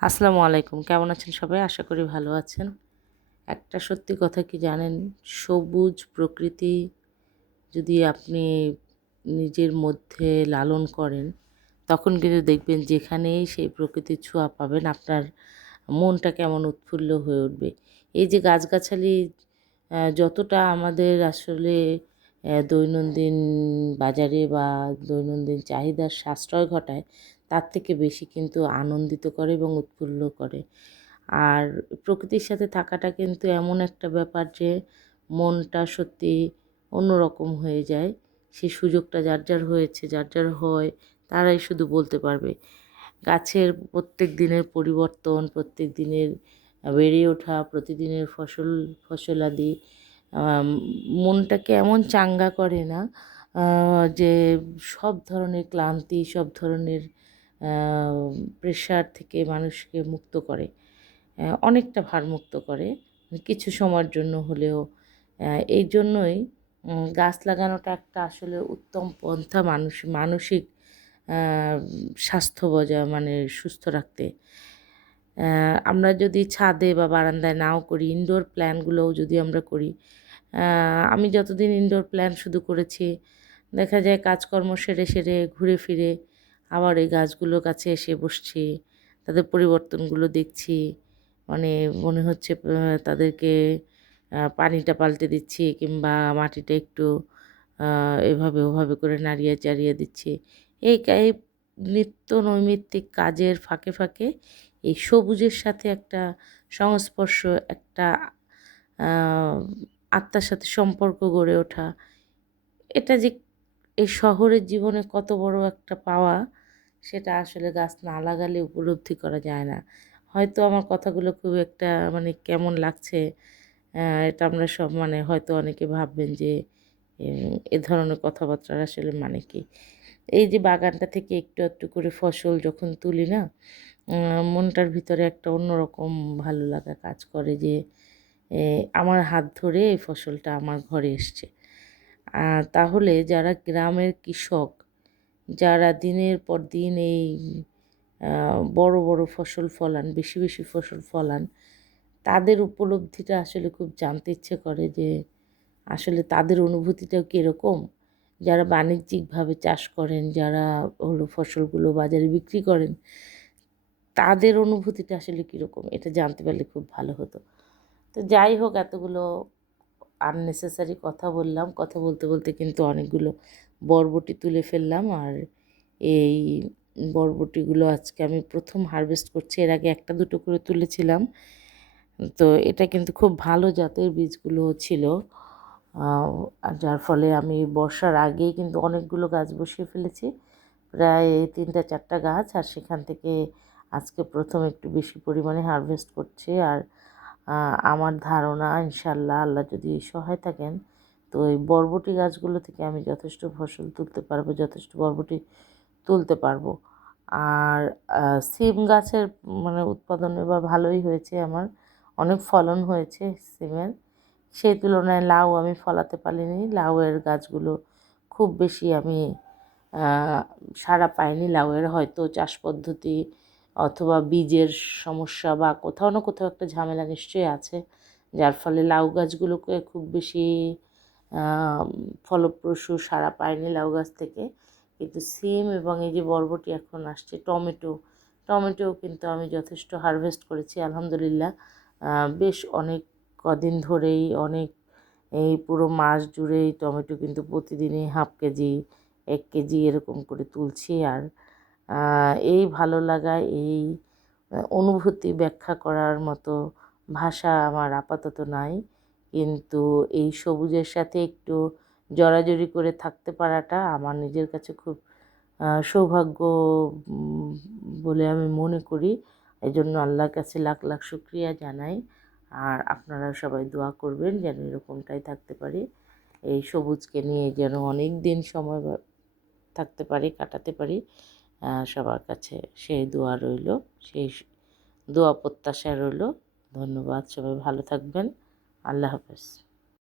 আসসালামু আলাইকুম, কেমন আছেন সবাই? আশা করি ভালো আছেন। একটা সত্যি কথা কি জানেন? সবুজ প্রকৃতি যদি আপনি নিজের মধ্যে লালন করেন, তখন কিন্তু দেখবেন যেখানেই সেই প্রকৃতির ছোঁয়া পাবেন, আপনার মনটা কেমন উৎফুল্ল হয়ে উঠবে। এই যে গাছগাছালি যতটা আমাদের আসলে দৈনন্দিন বাজারে বা দৈনন্দিন চাহিদার সাশ্রয় ঘটায়, তার থেকে বেশি কিন্তু আনন্দিত করে এবং উৎফুল্ল করে। আর প্রকৃতির সাথে থাকাটা কিন্তু এমন একটা ব্যাপার যে মনটা সত্যি অন্যরকম হয়ে যায়। সেই সুযোগটা যার যার হয়েছে, যার যার হয়, তারাই শুধু বলতে পারবে। গাছের প্রত্যেক দিনের পরিবর্তন, প্রত্যেক দিনের বেড়ে ওঠা, প্রতিদিনের ফসলাদি আম মনটাকে এমন চাঙ্গা করে না যে সব ধরনের ক্লান্তি, সব ধরনের আ প্রেশার থেকে মানুষকে মুক্ত করে। অনেকটা ভারমুক্ত করে, কিছু সময়ের জন্য হলেও। এইজন্যই গাছ লাগানোটা একটা আসলে উত্তম পন্থা মানসিক আ স্বাস্থ্য বজায় মানে সুস্থ রাখতে। আমরা যদি ছাদে বা বারান্দায় নাও করি, ইনডোর প্ল্যান্টগুলোও যদি আমরা করি, আমি যতদিন ইনডোর প্ল্যান্ট শুধু করেছি, দেখা যায় কাজকর্ম সেরে ঘুরে ফিরে আবার এই গাছগুলোর কাছে এসে বসছি। তাদের পরিবর্তনগুলো দেখছি। মানে মনে হচ্ছে তাদেরকে পানিটা পাল্টে দিচ্ছি কিংবা মাটিটা একটু আ এভাবে ওভাবে করে নাড়িয়ে চাড়িয়ে দিচ্ছি। এই নিত্য নৈমিত্তিক কাজের ফাঁকে ফাঁকে এই সবুজের সাথে একটা সংস্পর্শ, একটা আ আত্মার সাথে সম্পর্ক গড়ে ওঠা, এটা যে এই শহরের জীবনে কত বড় একটা পাওয়া, সেটা আসলে গাছ না লাগালে উপলব্ধি করা যায় না। হয়তো আমার কথাগুলো খুব একটা মানে কেমন লাগছে, এটা আমরা সব মানে হয়তো অনেকে ভাববেন যে এ ধরনের কথাবার্তার আসলে মানে কি? এই যে বাগানটা থেকে একটু একটু করে ফসল যখন তুলি না, মনটার ভিতরে একটা অন্যরকম ভালো লাগা কাজ করে যে আমার হাত ধরে এই ফসলটা আমার ঘরে এসছে। তাহলে যারা গ্রামের কৃষক, যারা দিনের পর দিন এই বড় বড় ফসল ফলান, বেশি বেশি ফসল ফলান, তাদের উপলব্ধিটা আসলে খুব জানতে ইচ্ছে করে যে আসলে তাদের অনুভূতিটাও কীরকম? যারা বাণিজ্যিকভাবে চাষ করেন, যারা হলো ফসলগুলো বাজারে বিক্রি করেন, তাদের অনুভূতিটা আসলে কীরকম? এটা জানতে পারলে খুব ভালো হতো। তো যাই হোক, এতগুলো আননেসেসারি কথা বললাম। কথা বলতে বলতে কিন্তু অনেকগুলো বরবটি তুলে ফেললাম। আর এই বরবটিগুলো আজকে আমি ১ম হারভেস্ট করছি। এর আগে ১টা ২টো করে তুলেছিলাম। তো এটা কিন্তু খুব ভালো জাতের বীজগুলো ছিল। আ আর যার ফলে আমি বর্ষার আগেই কিন্তু অনেকগুলো গাছ বসিয়ে ফেলেছি। প্রায় ৩টা ৪টা গাছ, আর সেখান থেকে আজকে ১ম একটু বেশি পরিমাণে হারভেস্ট করছি। আর আমার ধারণা ইনশাআল্লাহ আল্লাহ যদি সহায় থাকেন, তো এই বরবটি গাছগুলো থেকে আমি যথেষ্ট ফসল তুলতে পারবো, যথেষ্ট বরবটি তুলতে পারবো। আর সিম গাছের মানে উৎপাদন এবার ভালোই হয়েছে আমার। অনেক ফলন হয়েছে সিমের। সেই তুলনায় লাউ আমি ফলাতে পারিনি। লাউয়ের গাছগুলো খুব বেশি আমি আ সাড়া পাইনি। লাউয়ের হয়তো চাষ পদ্ধতি অথবা বীজের সমস্যা বা কোথাও না কোথাও একটা ঝামেলা নিশ্চয়ই আছে। যার ফলে লাউ গাছগুলোকে খুব বেশি আ ফলপ্রসূ সাড়া পায়নি লাউ গাছ থেকে। কিন্তু সিম এবং এই যে বরবটি এখন আসছে, টমেটোও কিন্তু আমি যথেষ্ট হারভেস্ট করেছি আলহামদুলিল্লাহ। বেশ অনেক কদিন ধরেই এই পুরো মাস জুড়েই টমেটো কিন্তু প্রতিদিনই 1/2 কেজি, 1 কেজি এরকম করে তুলছি। আর এই ভালো লাগা, এই অনুভূতি ব্যাখ্যা করার মতো ভাষা আমার আপাতত নাই। কিন্তু এই সবুজের সাথে একটু জড়াজড়ি করে থাকতে পারাটা আমার নিজের কাছে খুব সৌভাগ্য উম বলে আমি মনে করি। এজন্য আল্লাহর কাছে লাখ লাখ শুকরিয়া জানাই। আর আপনারা সবাই দোয়া করবেন যেন এরকমটাই থাকতে পারি। এই সবুজকে নিয়ে যেন অনেক দিন সময় থাকতে পারি, কাটাতে পারি। সবার কাছে সেই দোয়া রইল, সেই দোয়া প্রত্যাশা রইল। ধন্যবাদ। সবাই ভালো থাকবেন। আল্লাহ হাফেজ।